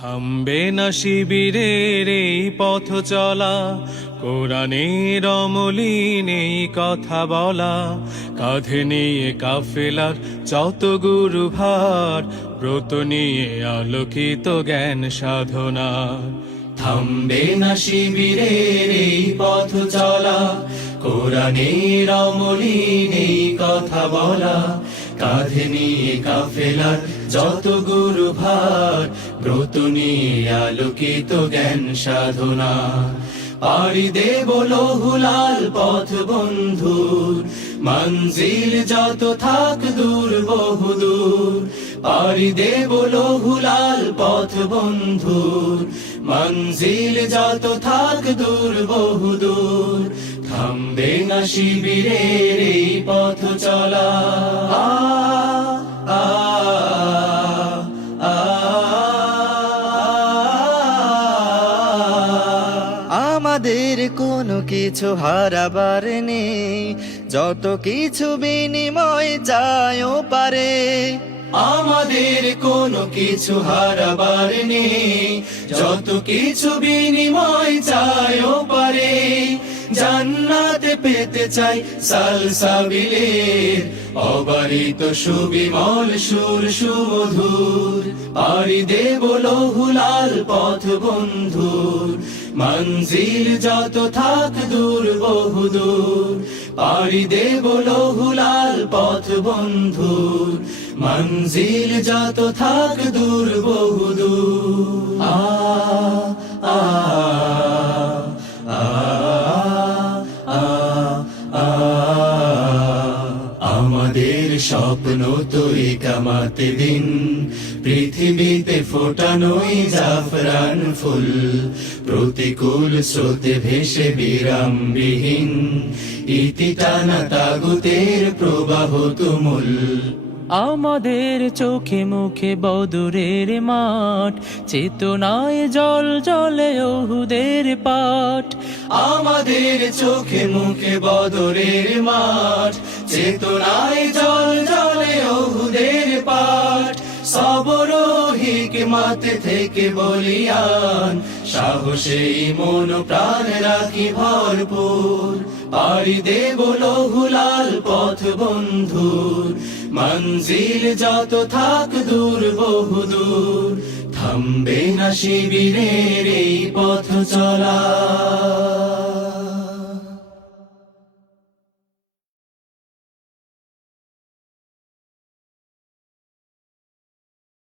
থামবে না শিবিরের এই পথ চলা, কোরআনের অমলিন এই কথা বলা, কাঁধে নিয়ে কাফেলার যত গুরু ভার, ব্রত নিয়ে আলোকিত জ্ঞান সাধনা। থামবে না শিবিরের এই পথ চলা, কোরআনের অমলিন এই কথা বলা, কাঁধে নিয়ে কাফেলার যত গুরু ভার, ব্রত নিয়ে আলোকিত জ্ঞান সাধনা। পাড়ি দেব লৌহুলাল পথ বন্ধুর, মঞ্জিল যত থাক দূর বহুদূর। পাড়ি দেব লৌহুলাল পথ বন্ধুর, মঞ্জিল যত থাক দূর বহুদূর। থামবে না শিবিরের এই পথ চলা। আমাদের কোনো কিছু হারাবার নেই, যত কিছু বিনিময় চাইও পারে। আমাদের কোনো কিছু হারাবার নেই, যত কিছু বিনিময় চাইও পারে। জান্নাতে পেতে চাই সালসাবিলের অবারিত সুবিমল সুর সুমধুর। পাড়ি দেব লৌহুলাল পথ বন্ধুর, মঞ্জিল যত থাক দূর বহুদূর। পাড়ি দেব লৌহুলাল পথ বন্ধুর, মঞ্জিল যত থাক দূর বহুদূর। আ আমাদের স্বপ্ন তো একামাতে দিন, পৃথিবীতে ফোটানোই জাফরান ফুল। প্রতিকূল স্রোতে ভেসে বিরামবিহীন, ইতি টানা তাগুতের প্রবাহ তুমুল। আমাদের চোখে মুখে বদরের মাঠ, চেতনায় জল জলে ওহুদের পাঠ। আমাদের চোখে মুখে বদরের মাঠ, চেতনায় জল জলে ওহুদের পাঠ। সবর হিকমত থেকে বলিয়ান, সাহসেই মন প্রাণ রাখি ভরপুর। পাড়ি দেব লৌহুলাল পথ বন্ধুর, মঞ্জিল যত থাক দূর বহুদূর। থামবে না শিবিরের এই পথ চলা।